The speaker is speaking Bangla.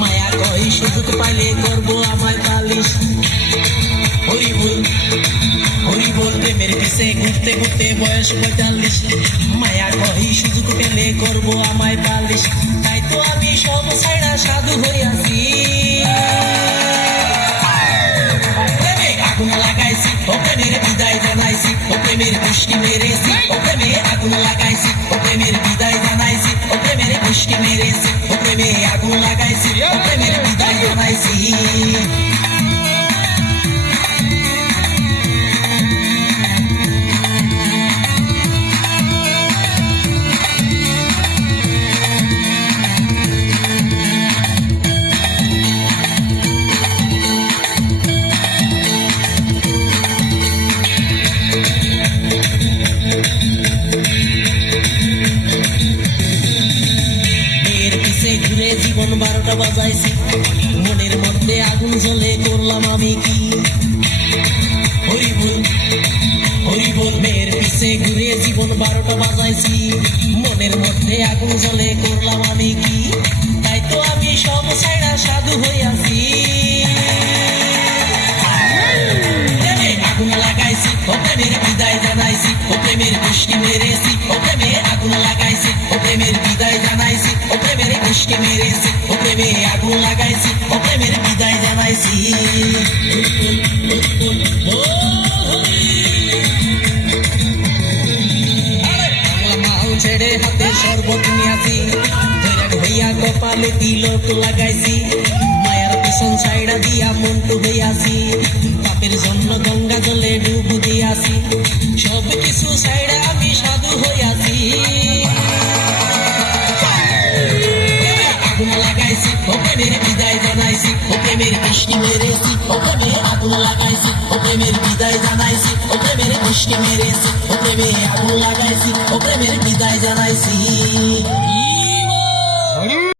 মায়া কই সুযোগ পাইলে করবো আমায় পালিশ। হরি বল হরি বল প্রেমের পিছে ঘুরতে ঘুরতে বয়স ৪৫। মায়া কই সুযোগ পেলে করবো আমায় পালিশ। তাই তো আমি সব ছাইড়া সাধু হইয়াছি। প্রেমে আগুন লাগাইছি ও প্রেমের বিদায় জানাইছি, ও প্রেমের মুষ্টি মেরেছি ও প্রেমে আগুন লাগাইছি, ও প্রেমের বিদায় জানাইছি, ও প্রেমের মুষ্টি মেরেছি, ও প্রেমে আগুন লাগাইছি, ও প্রেমের বিদায় জানাইছি। ঘুরে জীবন ১২টা বাজাইছি, মনের মধ্যে আগুন জ্বলে করলাম আমি কি। হরি বল হরি বল মেয়ের পিছে ঘুরে জীবন ১২টা বাজাইছি, মনের মধ্যে আগুন জ্বলে করলাম আমি কি। তাই তো আমি সব ছাইড়া সাধু হইয়াছি। প্রেমে আগুন লাগাইছি ও প্রেমের বিদায় জানাইছি, ও প্রেমের মুষ্টি মেরেছি, ও প্রেমে আগুন লাগাইছি, ও প্রেমের বিদায় জানাইছি, ও প্রেমের মুষ্টি মেরেছি, ও প্রেমে আগুন লাগাইছি, ও প্রেমের বিদায় জানাইছি। মাল ছেড়ে হাতে শরবত নিয়াছি, হইয়া কপালে তিলক লাগাইছি, মায়ার পিছন ছাইড়া দিয়া মন্টু হইয়াছি, পাপের জন্য গঙ্গা জলে ডুব দিয়াছি, সব কিছু ছাইড়া আমি সাধু হইয়াছি। আগুন লাগাইছি ও প্রেমের বিদায় জানাইছি, ও প্রেমের মুষ্টি মেরেছি, ও প্রেমে আগুন লাগাইছি, ও প্রেমের বিদায় জানাইছি, ও প্রেমের মুষ্টি মেরেছি, ও প্রেমে আগুন লাগাইছি, ও প্রেমের বিদায় জানাইছি।